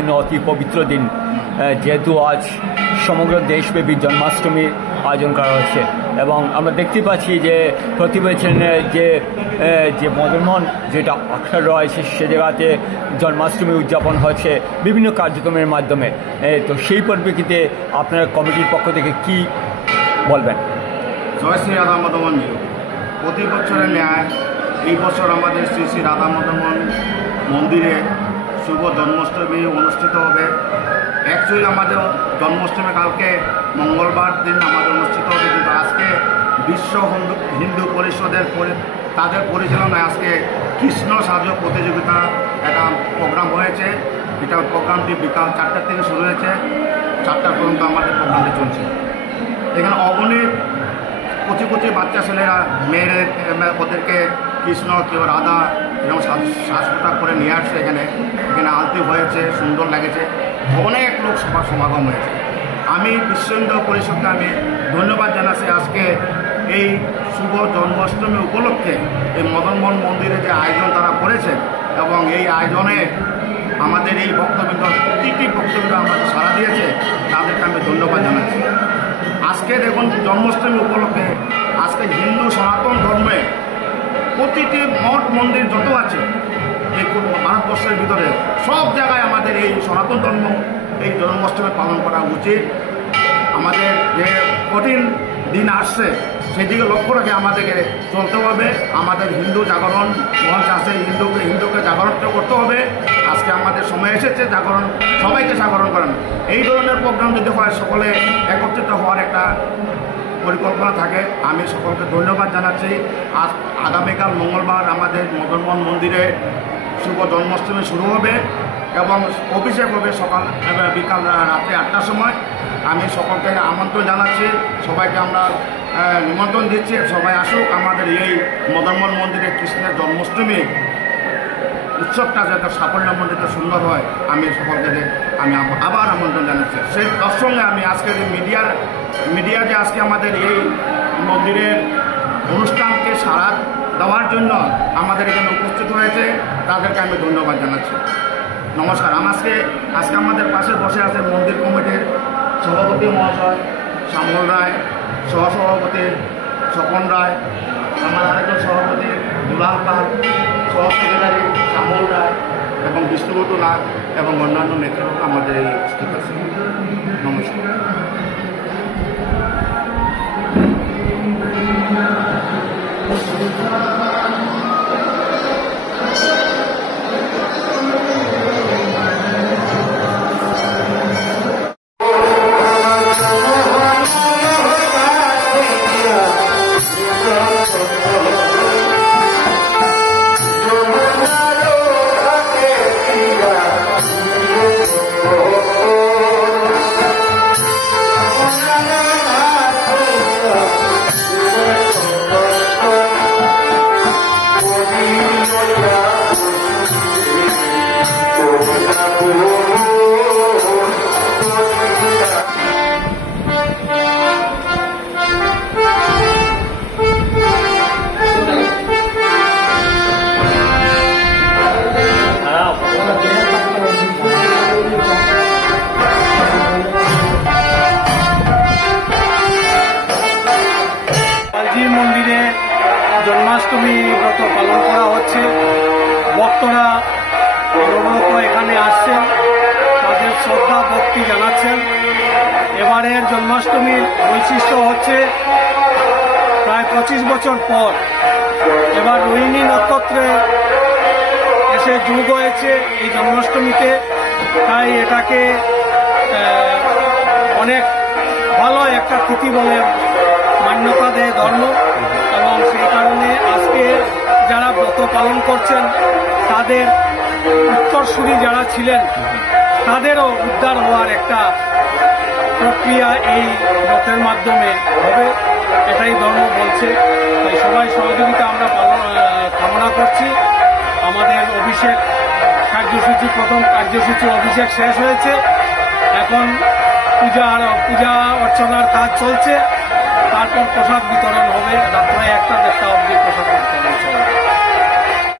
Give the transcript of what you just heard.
জন্য অতি পবিত্র দিন, যেহেতু আজ সমগ্র দেশব্যাপী জন্মাষ্টমীর আয়োজন করা হচ্ছে এবং আমরা দেখতে পাচ্ছি যে প্রতি বছরের যে মদনমোহন যেটা আখড়া রয়েছে সে জায়গাতে জন্মাষ্টমী উদযাপন হচ্ছে বিভিন্ন কার্যক্রমের মাধ্যমে। তো সেই পরিপ্রেক্ষিতে আপনার কমিটির পক্ষ থেকে কি বলবেন? জয় শ্রী রাধা মদন। প্রতি বছরের ন্যায় এই বছর আমাদের শ্রী শ্রী রাধা মদন মন্দিরে শুভ জন্মাষ্টমী অনুষ্ঠিত হবে। অ্যাকচুয়ালি আমাদের জন্মাষ্টমী কালকে মঙ্গলবার দিন আমাদের অনুষ্ঠিত হবে, কিন্তু আজকে বিশ্ব হিন্দু পরিষদের তাদের পরিচালনায় আজকে কৃষ্ণ সাজো প্রতিযোগিতা একটা প্রোগ্রাম হয়েছে। এটা প্রোগ্রামটি বিকাল 4টা থেকে শুরু হয়েছে, 4টা পর্যন্ত আমাদের প্রোগ্রামটি চলছে। এখানে অগণিত কচি বাচ্চা ছেলেরা মেয়েদের ওদেরকে কৃষ্ণ কেউ রাধা এরকম সাজপোশাক করে নিয়ে আসছে। এখানে আলতি হয়েছে, সুন্দর লেগেছে, অনেক লোক সমাগম হয়েছে। আমি বিশ্ব হিন্দু পরিষদকে আমি ধন্যবাদ জানাচ্ছি আজকে এই শুভ জন্মাষ্টমী উপলক্ষে এই মদনমোহন মন্দিরে যে আয়োজন তারা করেছে এবং এই আয়োজনে আমাদের এই ভক্তবৃন্দ প্রতিটি ভক্তবৃন্দ আমাদের সাড়া দিয়েছে, তাদেরকে আমি ধন্যবাদ জানাচ্ছি। আজকে দেখুন জন্মাষ্টমী উপলক্ষে আজকে হিন্দু সনাতন ধর্মে প্রতিটি মঠ মন্দির যত আছে এই ভারতবর্ষের ভিতরে সব জায়গায় আমাদের এই সনাতন ধর্ম এই জন্মাষ্টমী পালন করা উচিত। আমাদের যে কঠিন দিন আসছে সেদিকে লক্ষ্য রেখে আমাদেরকে চলতে হবে। আমাদের হিন্দু জাগরণ মঞ্চ আছে, হিন্দুকে জাগরণ করতে হবে। আজকে আমাদের সময় এসেছে জাগরণ, সবাইকে জাগরণ করেন। এই ধরনের প্রোগ্রাম যদি হয় সকলে একত্রিত হওয়ার একটা পরিকল্পনা থাকে। আমি সকলকে ধন্যবাদ জানাচ্ছি। আজ আগামীকাল মঙ্গলবার আমাদের মদনমোহন মন্দিরে শুভ জন্মাষ্টমী শুরু হবে এবং অভিষেক হবে সকাল বিকাল রাত্রে 8টার সময়। আমি সকলকে আমন্ত্রণ জানাচ্ছি, সবাইকে আমরা নিমন্ত্রণ দিচ্ছি, সবাই আসুক আমাদের এই মদনমোহন মন্দিরে কৃষ্ণের জন্মাষ্টমী উৎসবটা যাতে সাফল্যমণ্ডিত সুন্দর হয় আমি সকলকে আমি আবার আমন্ত্রণ জানাচ্ছি। সেই প্রসঙ্গে আমি আজকে যে মিডিয়া যে আজকে আমাদের এই মন্দিরের অনুষ্ঠানকে সাড়া দেওয়ার জন্য আমাদের এখানে উপস্থিত হয়েছে, তাদেরকে আমি ধন্যবাদ জানাচ্ছি। নমস্কার। আজকে আমাদের পাশে বসে আছে মন্দির কমিটির সভাপতি মহাশয় শ্যামল রায়, সহসভাপতি স্বপন রায়, আমার আরেকজন সভাপতি দুলাল পাল, সহ সেক্রেটারি শ্যামল রায় এবং বিষ্ণুবতু নাথ এবং অন্যান্য নেতৃত্ব আমাদের এই উপস্থিত আছে। নমস্কার। মন্দিরে জন্মাষ্টমী ব্রত পালন করা হচ্ছে। ভক্তরা অনবরত এখানে আসছেন, তাদের শ্রদ্ধা ভক্তি জানাচ্ছেন। এবারের জন্মাষ্টমীর বৈশিষ্ট্য হচ্ছে প্রায় 25 বছর পর এবার রোহিণী নক্ষত্রে এসে যোগ হয়েছে এই জন্মাষ্টমীতে, তাই এটাকে অনেক ভালো একটা তিথি বলে মান্যতা দেয় ধর্ম এবং সেই কারণে আজকে যারা ব্রত পালন করছেন তাদের উত্তরসূরি যারা ছিলেন তাদেরও উদ্ধার হওয়ার একটা প্রক্রিয়া এই ব্রতের মাধ্যমে হবে, এটাই ধর্ম বলছে। তাই সবাই সহযোগিতা আমরা কামনা করছি। আমাদের অভিষেক কার্যসূচি, প্রথম কার্যসূচি অভিষেক শেষ হয়েছে, এখন পূজা অর্চনার কাজ চলছে, তারপর প্রসাদ বিতরণ হবে, প্রায় 1টা 1:30 অবধি প্রসাদ বিতরণ চলবে।